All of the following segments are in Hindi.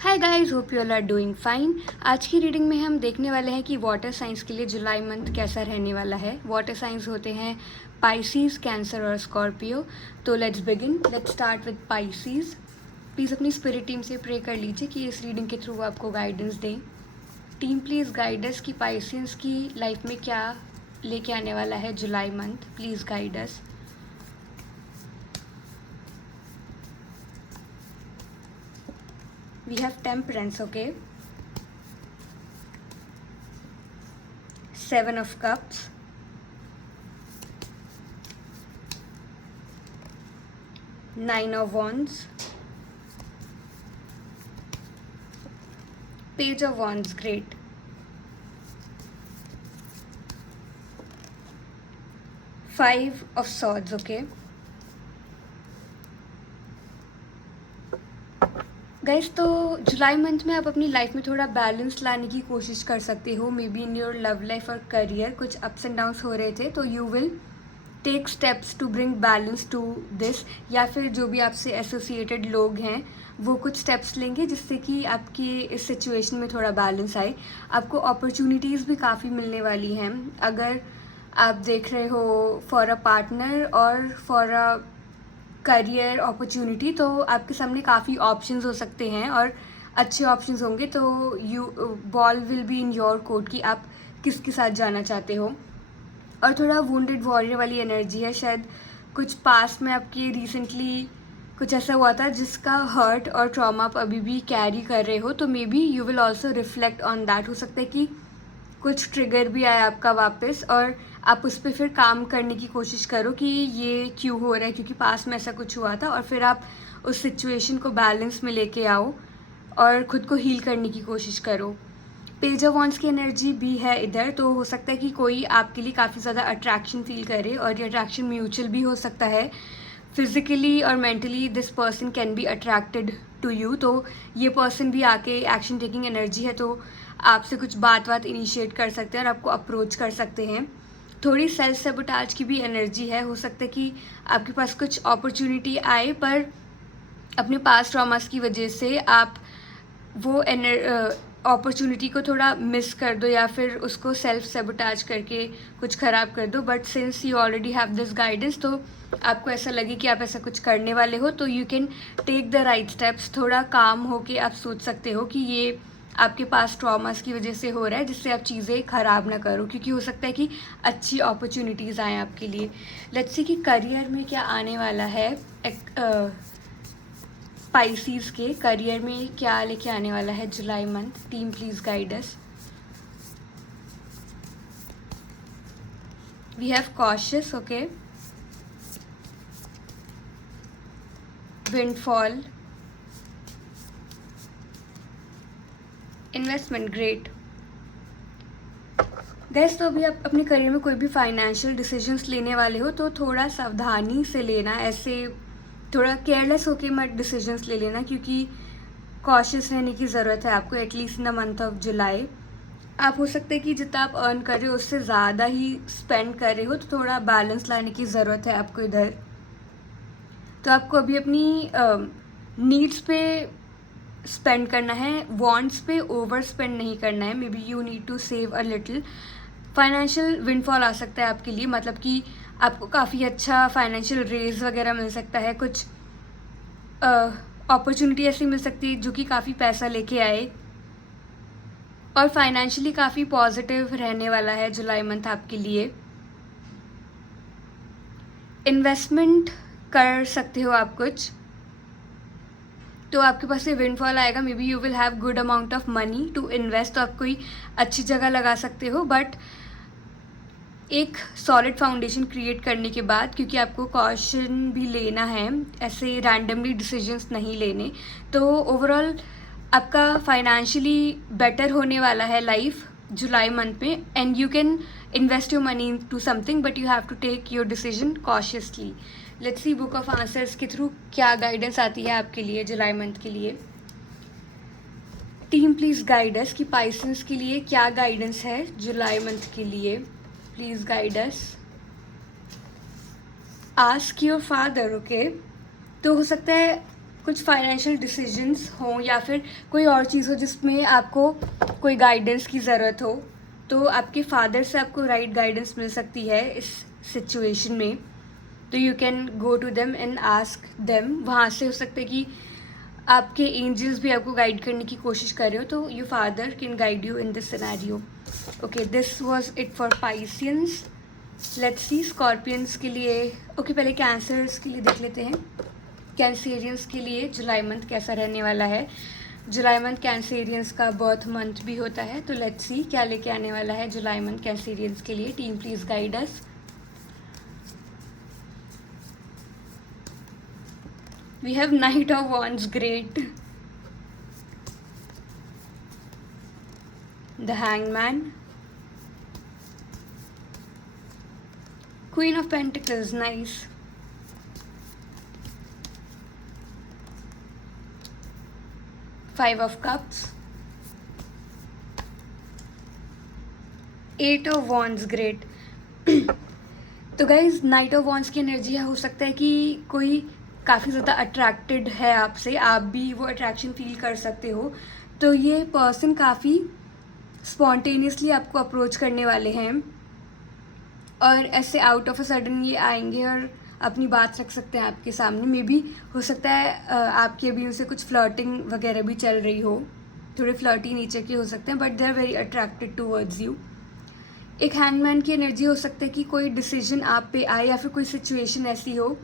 Hi guys, hope you all are doing fine. आज की रीडिंग में हम देखने वाले हैं कि वाटर साइंस के लिए जुलाई मंथ कैसा रहने वाला है। वाटर साइंस होते हैं पाइसीज, कैंसर और स्कॉर्पियो। तो let's begin. Let's start with Pisces. Please अपनी स्पिरिट टीम से प्रे कर लीजिए कि इस रीडिंग के थ्रू आपको गाइडेंस दें। टीम प्लीज़ गाइड अस कि पाइसियंस की लाइफ में क्या लेके आने वाला है जुलाई month. Please guide us. We have temperance, okay? 7 of cups, 9 of wands, page of wands, great. 5 of swords, okay? Guys, तो जुलाई मंथ में आप अपनी लाइफ में थोड़ा बैलेंस लाने की कोशिश कर सकते हो। Maybe in your love life और करियर कुछ अप्स एंड डाउन्स हो रहे थे, तो you will take steps to bring balance to this. या फिर जो भी आपसे एसोसिएटेड लोग हैं वो कुछ स्टेप्स लेंगे जिससे कि आपकी इस सिचुएशन में थोड़ा बैलेंस आए। आपको अपॉर्चुनिटीज़ भी काफ़ी मिलने वाली हैं अगर आप देख रहे हो फॉर अ पार्टनर और फॉर अ करियर अपॉर्चुनिटी। तो आपके सामने काफ़ी ऑप्शंस हो सकते हैं और अच्छे ऑप्शंस होंगे, तो you ball will be in your court कि आप किसके साथ जाना चाहते हो। और थोड़ा वुंडेड वॉरियर वाली एनर्जी है। शायद कुछ पास्ट में आपके रिसेंटली कुछ ऐसा हुआ था जिसका हर्ट और ट्रॉमा आप अभी भी कैरी कर रहे हो, तो may be you will also reflect on that. हो सकता है कि कुछ ट्रिगर भी आया आपका वापस और आप उस पर फिर काम करने की कोशिश करो कि ये क्यों हो रहा है, क्योंकि पास में ऐसा कुछ हुआ था, और फिर आप उस सिचुएशन को बैलेंस में लेके आओ और ख़ुद को हील करने की कोशिश करो। पेज ऑफ वॉन्ड्स की एनर्जी भी है इधर, तो हो सकता है कि कोई आपके लिए काफ़ी ज़्यादा अट्रैक्शन फील करे और ये अट्रैक्शन म्यूचुअल भी हो सकता है। फिजिकली और mentally this person can be attracted to you. तो ये पर्सन भी आके एक्शन टेकिंग एनर्जी है, तो आपसे कुछ बात इनिशिएट कर सकते हैं और आपको अप्रोच कर सकते हैं। थोड़ी सेल्फ सेबोटाज की भी एनर्जी है। हो सकता है कि आपके पास कुछ अपॉर्चुनिटी आए पर अपने पास्ट ट्रॉमास की वजह से आप वो अपॉर्चुनिटी को थोड़ा मिस कर दो या फिर उसको सेल्फ सेबोटाज करके कुछ ख़राब कर दो। But since you already have this guidance, तो आपको ऐसा लगे कि आप ऐसा कुछ करने वाले हो, तो you can take the right steps. थोड़ा काम होके आप सोच सकते हो कि ये आपके पास ट्रॉमास की वजह से हो रहा है, जिससे आप चीज़ें ख़राब ना करो, क्योंकि हो सकता है कि अच्छी अपॉर्चुनिटीज़ आएँ आपके लिए। लेट्स सी कि करियर में क्या आने वाला है। पाइसीज के करियर में क्या लेके आने वाला है जुलाई month. Team please guide us. We have cautious, okay, windfall, investment, great. Guys, तो अभी आप अपने करियर में कोई भी फाइनेंशियल डिसीजंस लेने वाले हो तो थोड़ा सावधानी से लेना। ऐसे थोड़ा केयरलेस होके मत डिसीजंस ले लेना, क्योंकि कॉशियस रहने की ज़रूरत है आपको at least in the month of July. आप हो सकता है कि जितना आप अर्न कर रहे हो उससे ज़्यादा ही स्पेंड कर रहे हो, तो थोड़ा बैलेंस लाने की ज़रूरत है आपको इधर। तो आपको अभी अपनी नीड्स पे स्पेंड करना है, वांट्स पे ओवर स्पेंड नहीं करना है। Maybe you need to save a little. Financial windfall आ सकता है आपके लिए, मतलब कि आपको काफ़ी अच्छा फाइनेंशियल रेज वगैरह मिल सकता है। कुछ अपॉर्चुनिटी ऐसी मिल सकती है जो कि काफ़ी पैसा लेके आए और फाइनेंशियली काफ़ी पॉजिटिव रहने वाला है जुलाई मंथ आपके लिए। इन्वेस्टमेंट कर सकते हो आप कुछ, तो आपके पास ये विंडफॉल आएगा। Maybe you will have good amount of money to invest. तो आप कोई अच्छी जगह लगा सकते हो, बट एक सॉलिड फाउंडेशन क्रिएट करने के बाद, क्योंकि आपको कॉशन भी लेना है, ऐसे रैंडमली डिसीजंस नहीं लेने। तो ओवरऑल आपका फाइनेंशियली बेटर होने वाला है लाइफ जुलाई मंथ में, and you can invest your money to something, but you have to take your decision cautiously. Let's see book of answers के थ्रू क्या गाइडेंस आती है आपके लिए जुलाई मंथ के लिए। टीम प्लीज़ गाइड अस कि पाइसेंस के लिए क्या गाइडेंस है जुलाई मंथ के लिए। Please guide us. Ask your father, okay. तो हो सकता है कुछ फाइनेंशियल डिसीजंस हों या फिर कोई और चीज़ हो जिसमें आपको कोई गाइडेंस की ज़रूरत हो, तो आपके फादर से आपको राइट गाइडेंस मिल सकती है इस सिचुएशन में। तो you can go to them and ask them. वहाँ से हो सकता है कि आपके एंजल्स भी आपको गाइड करने की कोशिश कर रहे हो, तो your father can guide you in this scenario. Okay, this was it for Pisceans. Let's see Scorpions के लिए। ओके, पहले कैंसर्स के लिए देख लेते हैं। कैंसेरियंस के लिए जुलाई मंथ कैसा रहने वाला है। जुलाई मंथ कैंसेरियंस का बर्थ मंथ भी होता है, तो लेट्स सी क्या लेके आने वाला है जुलाई मंथ कैंसेरियंस के लिए। Team please guide us. We have Knight of Wands, great. The Hangman. Queen of Pentacles, nice. Five of Cups. Eight of Wands, great. तो गाइज नाइट ऑफ वॉन्ड्स की एनर्जी हो सकता है कि कोई काफ़ी ज़्यादा अट्रैक्टेड है आपसे, आप भी वो अट्रैक्शन फील कर सकते हो। तो ये पर्सन काफ़ी स्पॉन्टेनियसली आपको अप्रोच करने वाले हैं और ऐसे आउट ऑफ अ सडन ये आएंगे और अपनी बात रख सकते हैं आपके सामने। मे बी हो सकता है आपकी अभी उनसे कुछ फ्लर्टिंग वगैरह भी चल रही हो, थोड़े फ्लर्टी नेचर के हो सकते हैं, but they are very attracted towards you. एक हैंगमैन की एनर्जी हो सकता है कि कोई डिसीजन आप पे आए या फिर कोई सिचुएशन ऐसी हो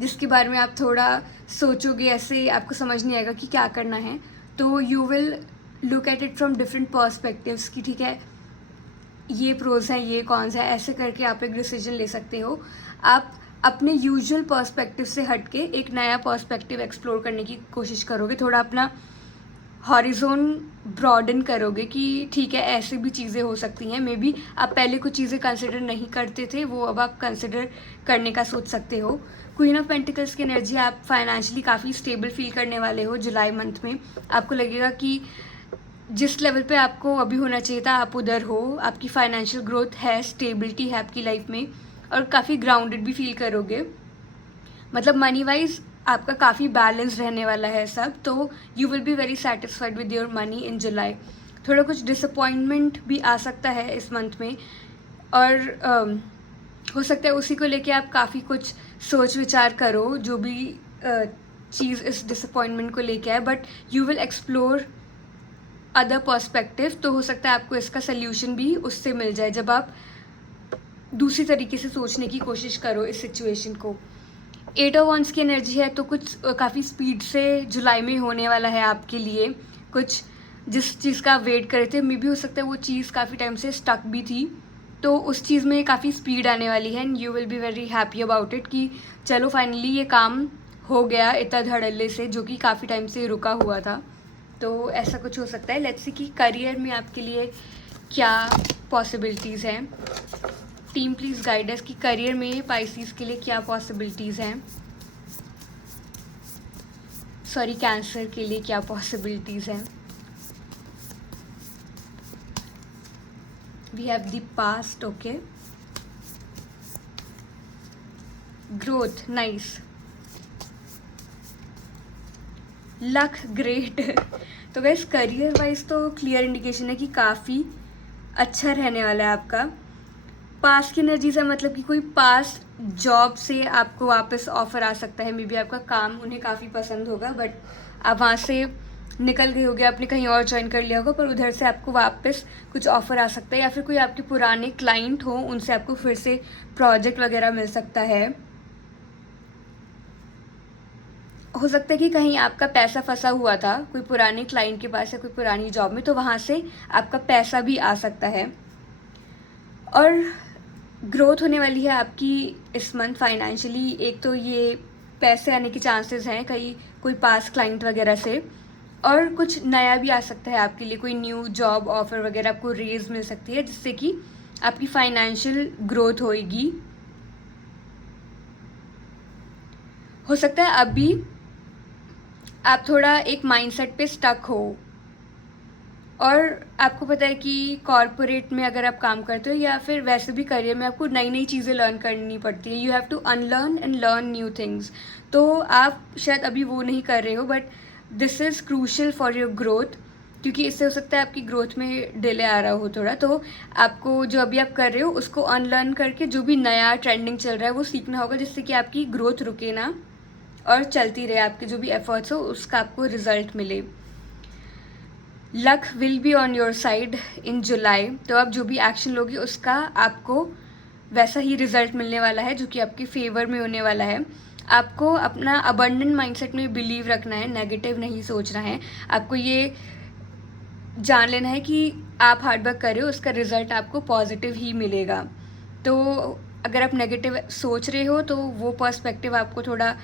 जिसके बारे में आप थोड़ा सोचोगे, ऐसे आपको समझ नहीं आएगा कि क्या करना है, तो you will look at it from different perspectives कि ठीक है ये प्रोज हैं, ये कॉन्स है, ऐसे करके आप एक डिसीजन ले सकते हो। आप अपने यूजुअल पर्सपेक्टिव से हटके एक नया पर्सपेक्टिव एक्सप्लोर करने की कोशिश करोगे, थोड़ा अपना हॉरिजोन ब्रॉडन करोगे कि ठीक है ऐसे भी चीज़ें हो सकती हैं। मे बी आप पहले कुछ चीज़ें कंसिडर नहीं करते थे, वो अब आप कंसिडर करने का सोच सकते हो। क्वीन ऑफ पेंटिकल्स की एनर्जी, आप फाइनेंशियली काफ़ी स्टेबल फील करने वाले हो जुलाई मंथ में। आपको लगेगा कि जिस लेवल पे आपको अभी होना चाहिए था आप उधर हो, आपकी फाइनेंशियल ग्रोथ है, स्टेबिलिटी है आपकी लाइफ में और काफ़ी ग्राउंडेड भी फील करोगे। मतलब मनी वाइज आपका काफ़ी बैलेंस रहने वाला है सब, तो you will be very satisfied with your money in July. थोड़ा कुछ डिसअपॉइंटमेंट भी आ सकता है इस मंथ में और हो सकता है उसी को लेके आप काफ़ी कुछ सोच विचार करो जो भी चीज़ इस डिसअपॉइंटमेंट को लेके आए, but you will explore other perspective. तो हो सकता है आपको इसका सल्यूशन भी उससे मिल जाए जब आप दूसरी तरीके से सोचने की कोशिश करो इस सिचुएशन को। एट ऑफ वंस की एनर्जी है, तो कुछ काफ़ी स्पीड से जुलाई में होने वाला है आपके लिए। कुछ जिस चीज़ का आप वेट कर रहे थे, मे भी हो सकता है वो चीज़ काफ़ी टाइम से स्टक भी थी, तो उस चीज़ में काफ़ी स्पीड आने वाली है and you will be very happy about it कि चलो फाइनली ये काम हो गया इतना धड़ल्ले से जो कि काफ़ी टाइम से रुका हुआ था। तो ऐसा कुछ हो सकता है। लेट्स सी कि करियर में आपके लिए क्या पॉसिबिलिटीज़ हैं। टीम प्लीज गाइड अस कि करियर में पाइसिस के लिए क्या पॉसिबिलिटीज़ हैं। सॉरी, कैंसर के लिए क्या पॉसिबिलिटीज़ हैं। We have the past, okay. Growth, nice. Luck, great. तो वैसे करियर वाइज तो क्लियर इंडिकेशन है कि काफ़ी अच्छा रहने वाला है आपका। पास की एनर्जी से मतलब कि कोई पास जॉब से आपको वापस ऑफर आ सकता है। मे बी आपका काम उन्हें काफ़ी पसंद होगा बट आप वहाँ से निकल गए होगे, आपने कहीं और ज्वाइन कर लिया होगा, पर उधर से आपको वापस कुछ ऑफर आ सकता है या फिर कोई आपके पुराने क्लाइंट हो उनसे आपको फिर से प्रोजेक्ट वगैरह मिल सकता है। हो सकता है कि कहीं आपका पैसा फंसा हुआ था कोई पुराने क्लाइंट के पास या कोई पुरानी जॉब में, तो वहाँ से आपका पैसा भी आ सकता है। और ग्रोथ होने वाली है आपकी इस मंथ फाइनेंशियली। एक तो ये पैसे आने के चांसेस हैं कहीं कोई पास क्लाइंट वगैरह से, और कुछ नया भी आ सकता है आपके लिए, कोई न्यू जॉब ऑफर वगैरह आपको रेज मिल सकती है जिससे कि आपकी फाइनेंशियल ग्रोथ होएगी। हो सकता है अभी आप थोड़ा एक माइंडसेट पे स्टक हो और आपको पता है कि कॉरपोरेट में अगर आप काम करते हो या फिर वैसे भी करियर में आपको नई नई चीज़ें लर्न करनी पड़ती है. You have to unlearn and learn new things. तो आप शायद अभी वो नहीं कर रहे हो, but this is crucial for your growth, क्योंकि इससे हो सकता है आपकी ग्रोथ में डिले आ रहा हो थोड़ा. तो आपको जो अभी आप कर रहे हो उसको अनलर्न करके जो भी नया ट्रेंडिंग चल रहा है वो सीखना होगा, जिससे कि आपकी ग्रोथ रुके ना और चलती रहे. आपके जो भी एफर्ट्स हो उसका आपको रिजल्ट मिले. Luck will be on your side in July. तो आप जो भी एक्शन लोगे उसका आपको वैसा ही रिजल्ट मिलने वाला है जो कि आपके फेवर में होने वाला है. आपको अपना अबंडेंट माइंडसेट में बिलीव रखना है, नेगेटिव नहीं सोचना है. आपको ये जान लेना है कि आप हार्डवर्क कर रहे हो, उसका रिजल्ट आपको पॉजिटिव ही मिलेगा. तो अगर आप नेगेटिव सोच रहे हो तो वो पर्सपेक्टिव आपको थोड़ा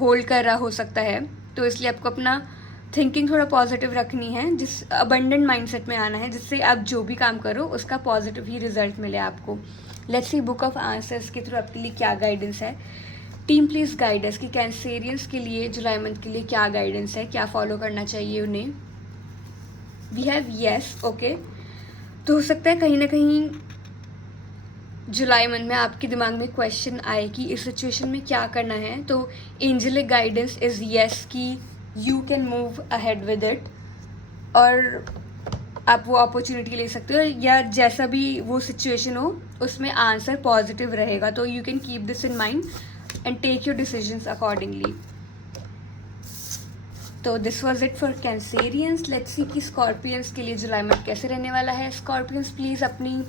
होल्ड कर रहा हो सकता है. तो इसलिए आपको अपना थिंकिंग थोड़ा पॉजिटिव रखनी है, जिस अबंडेंट माइंडसेट में आना है, जिससे आप जो भी काम करो उसका पॉजिटिव ही रिजल्ट मिले आपको. Let's see book of answers के थ्रू आपके लिए क्या गाइडेंस है. टीम प्लीज गाइडेंस कि कैंसेरियंस के लिए जुलाई मंथ के लिए क्या गाइडेंस है, क्या फॉलो करना चाहिए उन्हें. We have yes. ओके, तो हो सकता है कहीं ना कहीं जुलाई मंथ में आपके दिमाग में क्वेश्चन आए कि इस सिचुएशन में क्या करना है. तो एंजेलिक गाइडेंस इज़ येस कि you can move ahead with it, और आप वो अपॉर्चुनिटी ले सकते हो, या जैसा भी वो सिचुएशन हो उसमें आंसर पॉजिटिव रहेगा. तो you can keep this in mind and take your decisions accordingly. तो this was it for cancerians. Let's see कि स्कॉर्पियंस के लिए जुलाई मंथ कैसे रहने वाला है. स्कॉर्पियंस प्लीज़ अपनी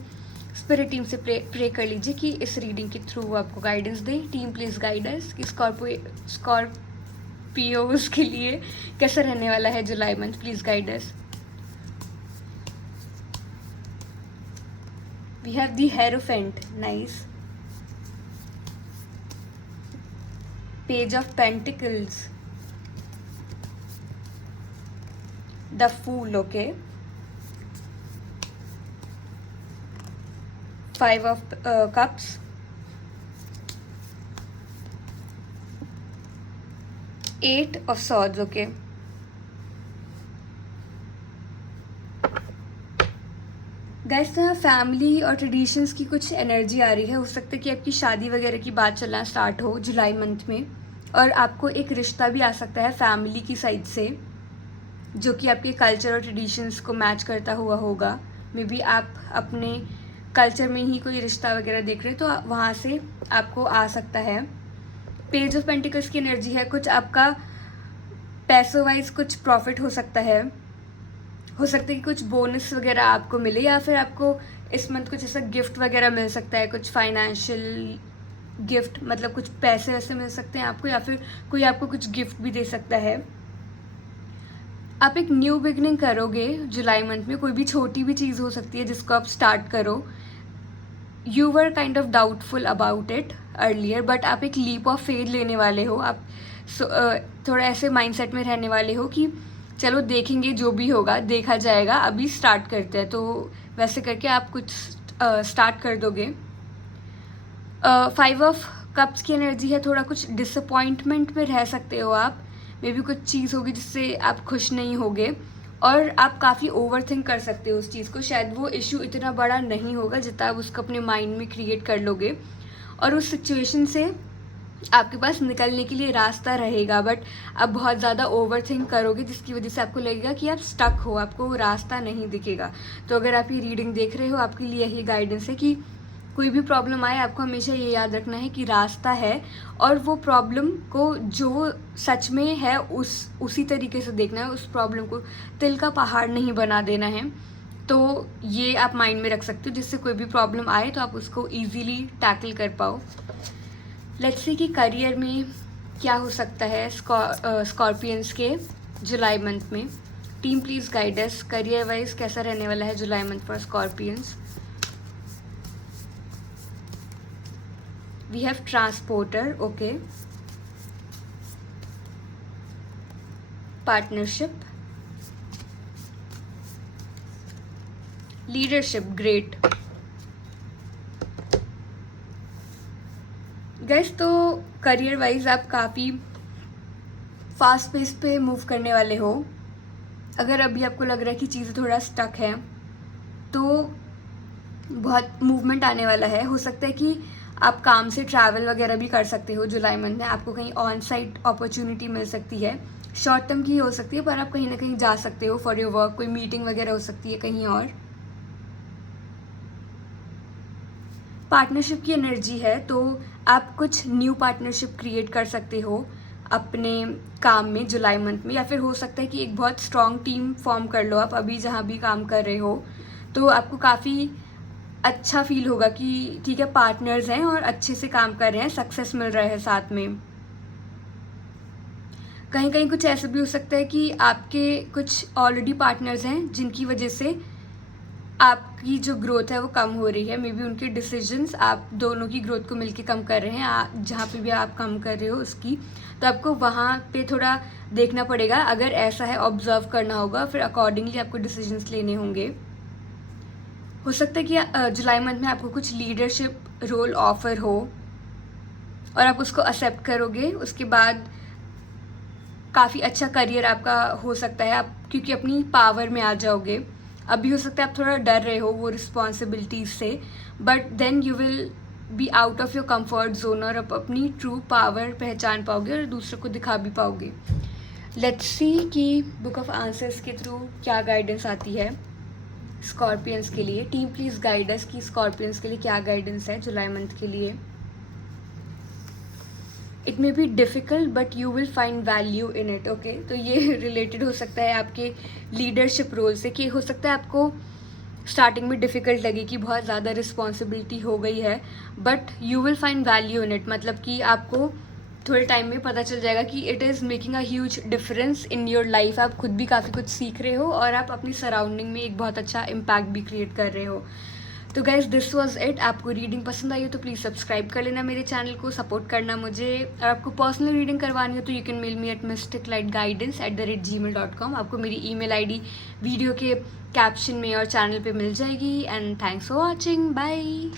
स्पिरिट टीम से प्रे कर लीजिए कि इस रीडिंग के थ्रू आपको गाइडेंस दे. टीम प्लीज़ गाइडेंस कि स्कॉर्पियोज के लिए कैसा रहने वाला है जुलाई month. Please guidance. We have the hierophant. Nice. Page of pentacles. The fool. Okay. Five of cups. Eight of swords. Okay. Guys, family और ट्रेडिशंस की कुछ एनर्जी आ रही है. हो सकता है कि आपकी शादी वगैरह की बात चलना स्टार्ट हो जुलाई मंथ में, और आपको एक रिश्ता भी आ सकता है फैमिली की साइड से जो कि आपके कल्चर और ट्रेडिशंस को मैच करता हुआ होगा. मे बी आप अपने कल्चर में ही कोई रिश्ता वगैरह देख रहे हैं तो वहाँ से आपको आ सकता है. पेज ऑफ पेंटिकल्स की एनर्जी है. कुछ आपका पैसों वाइज कुछ प्रॉफिट हो सकता है. हो सकता है कि कुछ बोनस वगैरह आपको मिले, या फिर आपको इस मंथ कुछ ऐसा गिफ्ट वगैरह मिल सकता है. कुछ फाइनेंशियल गिफ्ट, मतलब कुछ पैसे वैसे मिल सकते हैं आपको, या फिर कोई आपको कुछ गिफ्ट भी दे सकता है. आप एक न्यू बिगनिंग करोगे जुलाई मंथ में. कोई भी छोटी भी चीज़ हो सकती है जिसको आप स्टार्ट करो. You were kind of doubtful about it earlier, but आप एक लीप ऑफ फेथ लेने वाले हो. आप थोड़ा ऐसे माइंडसेट में रहने वाले हो कि चलो देखेंगे, जो भी होगा देखा जाएगा, अभी स्टार्ट करते हैं. तो वैसे करके आप कुछ स्टार्ट कर दोगे. 5 ऑफ कप्स की एनर्जी है. थोड़ा कुछ डिसअपॉइंटमेंट में रह सकते हो आप. मे बी कुछ चीज़ होगी जिससे आप खुश नहीं होगे, और आप काफ़ी ओवर थिंक कर सकते हो उस चीज़ को. शायद वो इशू इतना बड़ा नहीं होगा जितना आप उसको अपने माइंड में क्रिएट कर लोगे, और उस सिचुएशन से आपके पास निकलने के लिए रास्ता रहेगा. बट आप बहुत ज़्यादा ओवर थिंक करोगे जिसकी वजह से आपको लगेगा कि आप स्टक हो, आपको रास्ता नहीं दिखेगा. तो अगर आप ये रीडिंग देख रहे हो, आपके लिए यही गाइडेंस है कि कोई भी प्रॉब्लम आए आपको हमेशा ये याद रखना है कि रास्ता है, और वो प्रॉब्लम को जो सच में है उसी तरीके से देखना है. उस प्रॉब्लम को तिल का पहाड़ नहीं बना देना है. तो ये आप माइंड में रख सकते हो, जिससे कोई भी प्रॉब्लम आए तो आप उसको ईजीली टैकल कर पाओ. लेट्स सी कि करियर में क्या हो सकता है स्कॉर्पियंस के जुलाई मंथ में. Team please guide us. Career wise कैसा रहने वाला है जुलाई month for scorpions. We have transporter. Okay. Partnership. Leadership. Great. Guys, तो करियर वाइज आप काफ़ी फास्ट पेस पे मूव करने वाले हो. अगर अभी आपको लग रहा है कि चीज़ें थोड़ा स्टक हैं तो बहुत मूवमेंट आने वाला है। हो सकता है कि आप काम से ट्रैवल वगैरह भी कर सकते हो जुलाई मंथ में, आपको कहीं ऑन साइट अपॉर्चुनिटी मिल सकती है, शॉर्ट टर्म की हो सकती है पर आप कहीं ना कहीं जा सकते हो फॉर योर वर्क, कोई मीटिंग वगैरह हो सकती है कहीं और। पार्टनरशिप की एनर्जी है तो आप कुछ न्यू पार्टनरशिप क्रिएट कर सकते हो अपने काम में जुलाई मंथ में, या फिर हो सकता है कि एक बहुत स्ट्रॉन्ग टीम फॉर्म कर लो आप अभी जहाँ भी काम कर रहे हो, तो आपको काफ़ी अच्छा फील होगा कि ठीक है पार्टनर्स हैं और अच्छे से काम कर रहे हैं, सक्सेस मिल रहा है साथ में। कहीं कहीं कुछ ऐसा भी हो सकता है कि आपके कुछ ऑलरेडी पार्टनर्स हैं जिनकी वजह से आपकी जो ग्रोथ है वो कम हो रही है, मे बी उनके डिसीजंस आप दोनों की ग्रोथ को मिलके कम कर रहे हैं, जहाँ पे भी आप काम कर रहे हो उसकी, तो आपको वहाँ पे थोड़ा देखना पड़ेगा। अगर ऐसा है ऑब्जर्व करना होगा, फिर अकॉर्डिंगली आपको डिसीजंस लेने होंगे। हो सकता है कि जुलाई मंथ में आपको कुछ लीडरशिप रोल ऑफर हो और आप उसको एक्सेप्ट करोगे, उसके बाद काफ़ी अच्छा करियर आपका हो सकता है, आप क्योंकि अपनी पावर में आ जाओगे। अभी हो सकता है आप थोड़ा डर रहे हो वो रिस्पॉन्सिबिलिटीज से, but then you will be out of your comfort zone और आप अपनी ट्रू पावर पहचान पाओगे और दूसरों को दिखा भी पाओगे। लेट्स सी कि बुक ऑफ आंसर्स के थ्रू क्या गाइडेंस आती है स्कॉर्पियंस के लिए। टीम प्लीज़ गाइड अस कि स्कॉर्पियंस के लिए क्या गाइडेंस है जुलाई मंथ के लिए। It may be difficult but you will find value in it. Okay, तो ये रिलेटेड हो सकता है आपके लीडरशिप रोल से, कि हो सकता है आपको स्टार्टिंग में डिफ़िकल्ट लगे कि बहुत ज़्यादा रिस्पॉन्सिबिलिटी हो गई है, but you will find value in it. मतलब कि आपको थोड़े टाइम में पता चल जाएगा कि it is making a huge difference in your life. आप खुद भी काफ़ी कुछ सीख रहे हो और आप अपनी सराउंडिंग में एक बहुत अच्छा इम्पैक्ट भी क्रिएट कर रहे हो। तो गाइज दिस वॉज इट। आपको रीडिंग पसंद आई हो तो प्लीज़ सब्सक्राइब कर लेना मेरे चैनल को, सपोर्ट करना मुझे। और आपको पर्सनल रीडिंग करवानी हो तो you can mail me at mysticlightguidance@gmail.com। आपको मेरी email ID वीडियो के कैप्शन में और चैनल पे मिल जाएगी। And thanks for watching, bye.